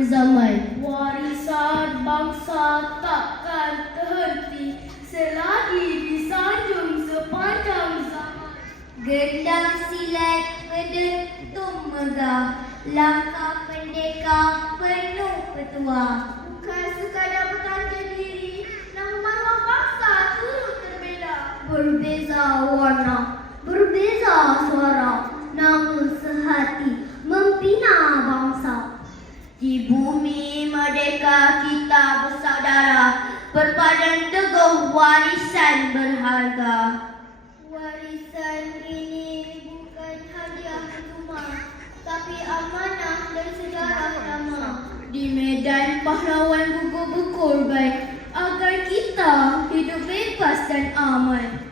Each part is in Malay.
berzaman. Warisan bangsa takkan terhenti selagi disanjung sepanjang zaman. Gendang silat berdentum megah Langkah pendeka penuh petua merdeka kita bersaudara Berpadan teguh warisan berharga Warisan ini bukan hadiah cuma Tapi amanah dan sejarah lama Di medan pahlawan gugur berkorban agar kita hidup bebas dan aman.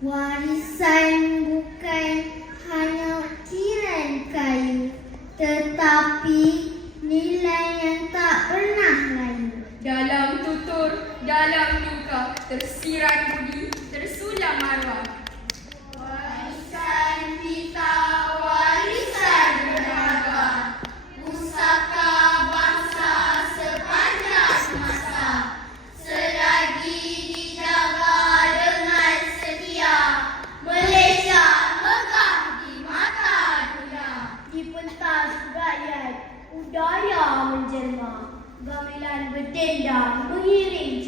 Warisan bukan hanya ukiran kayu Tetapi nilai tersirat budi, tersulam marwah. Warisan kita, warisan berharga Pusaka bangsa sepanjang masa Selagi dijaga dengan setia Malaysia megah di mata dunia Di pentas rakyat, budaya menjelma. Gamelan berdendang mengiring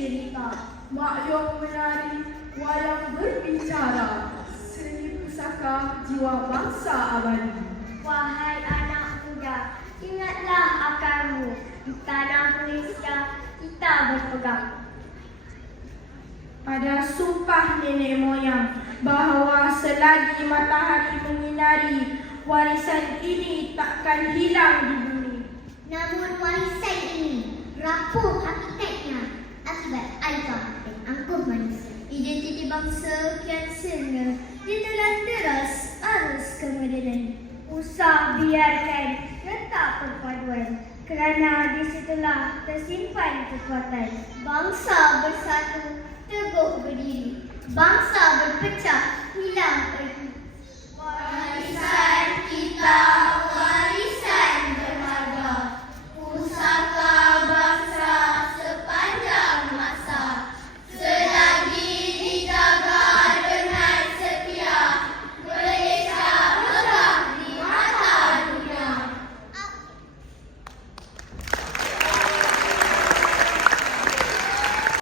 Makyong menari, wayang berbicara. Seni pusaka jiwa bangsa abadi. Wahai anak muda, ingatlah akarmu. Di tanah Malaysia kita berpegang. Pada sumpah nenek moyang Bahawa selagi matahari menyinari Warisan ini takkan hilang di bumi. Namun warisan ini rapuh hakikatnya Bangsa kian sirna ditelan deras arus kemodenan. Usah biarkan letak perpaduan kerana di situlah tersimpan kekuatan. Bangsa bersatu teguh berdiri. Bangsa berpecah hilang erti.